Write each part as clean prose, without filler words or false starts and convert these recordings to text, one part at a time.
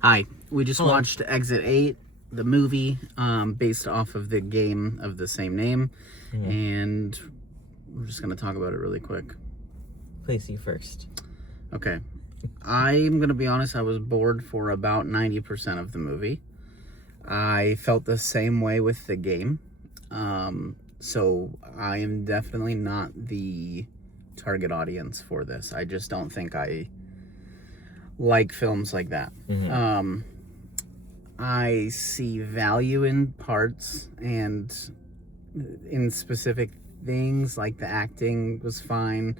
Hi. We just Hello. watched Exit 8, the movie, based off of the game of the same name. And we're just going to talk about it really quick. Please, you first. Okay. I'm going to be honest, I was bored for about 90% of the movie. I felt the same way with the game. So I am definitely not the target audience for this. I just don't think I like films like that. I see value in parts and in specific things, like the acting was fine.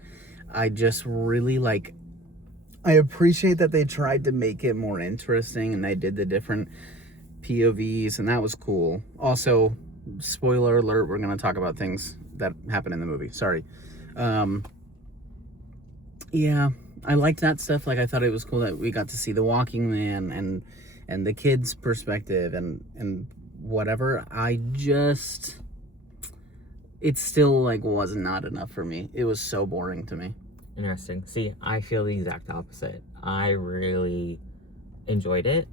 I just really I appreciate that they tried to make it more interesting and they did the different POVs, and that was cool. Also, spoiler alert, we're going to talk about things that happen in the movie. Sorry. Yeah, I liked that stuff. I thought it was cool that we got to see the Walking Man and the kids' perspective and whatever. It still was not enough for me. It was so boring to me. Interesting. See, I feel the exact opposite. I really enjoyed it.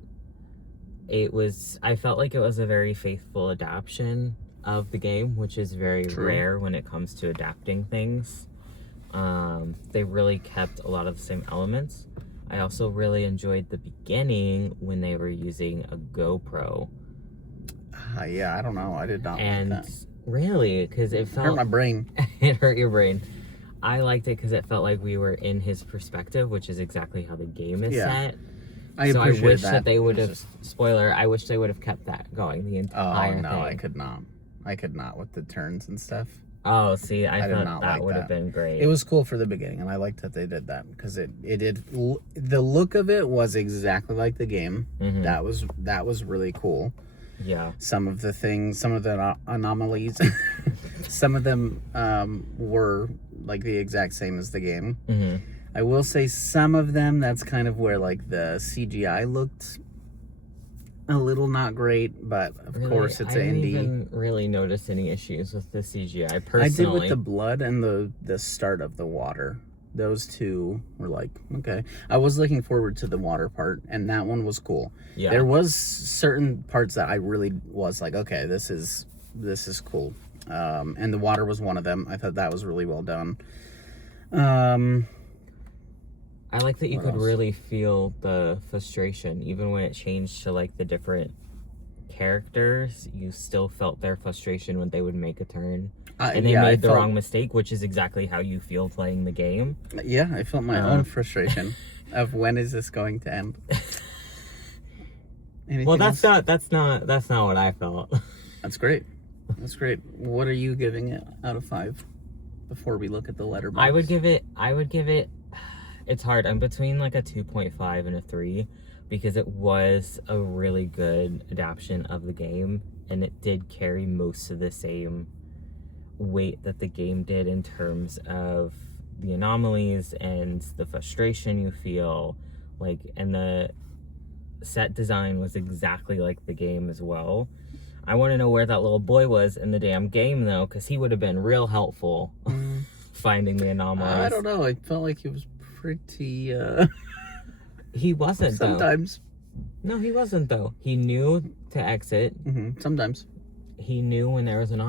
I felt like it was a very faithful adaptation of the game, which is very rare when it comes to adapting things. They really kept a lot of the same elements. I also really enjoyed the beginning when they were using a GoPro. Yeah, I don't know. I did not like that. Really, because it felt... It hurt my brain. It hurt your brain. I liked it because it felt like we were in his perspective, which is exactly how the game is set. I wish that they would have... Spoiler, I wish they would have kept that going the entire thing. Oh, no, I could not. I could not with the turns and stuff. Oh, see, I did thought not that like would have been great. It was cool for the beginning, and I liked that they did that because it did. The look of it was exactly like the game. That was really cool. Yeah. Some of the anomalies, some of them were the exact same as the game. I will say some of them, that's kind of where the CGI looked a little not great, but of course it's an indie. I didn't even really notice any issues with the CGI personally. I did with the blood and the start of the water. Those two were okay. I was looking forward to the water part, and that one was cool. Yeah. There was certain parts that I really was okay, this is cool. And the water was one of them. I thought that was really well done. I like that you could really feel the frustration, even when it changed to the different characters. You still felt their frustration when they would make a turn, and they made the wrong mistake, which is exactly how you feel playing the game. Yeah, I felt my own frustration of when is this going to end. Well, that's not what I felt. That's great. That's great. What are you giving it out of 5? Before we look at the letterbox, I would give it. It's hard. I'm between a 2.5 and a 3 because it was a really good adaptation of the game, and it did carry most of the same weight that the game did in terms of the anomalies and the frustration you feel, and the set design was exactly like the game as well. I want to know where that little boy was in the damn game, though, because he would have been real helpful finding the anomalies. I don't know. I felt like he was pretty... He wasn't, sometimes. Though. No, he wasn't, though. He knew to exit. Sometimes. He knew when there was an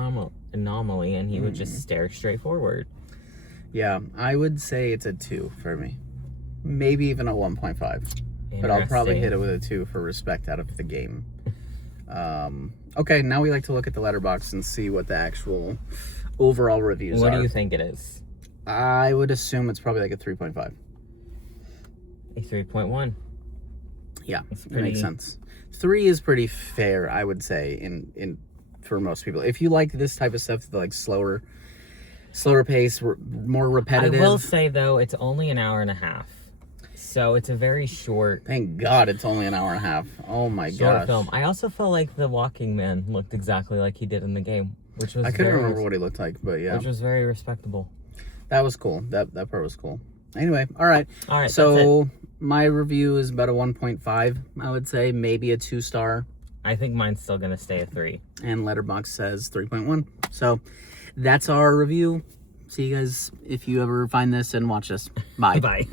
anomaly, and he would just stare straight forward. Yeah, I would say it's a 2 for me. Maybe even a 1.5. But I'll probably hit it with a 2 for respect out of the game. Okay, now we like to look at the letterbox and see what the actual overall reviews are. What do you think it is? I would assume it's probably a 3.5. A 3.1. Yeah, it makes sense. 3 is pretty fair, I would say, in for most people. If you like this type of stuff, slower pace, more repetitive. I will say, though, it's only an hour and a half. So it's a very short... Thank God it's only an hour and a half. Oh my gosh. Film. I also felt like the Walking Man looked exactly like he did in the game, which was... I couldn't remember what he looked like, but yeah. Which was very respectable. That was cool. That part was cool. Anyway, all right. So my review is about a 1.5, I would say. Maybe a 2-star. I think mine's still going to stay a 3. And Letterboxd says 3.1. So that's our review. See you guys if you ever find this and watch this. Bye. Bye.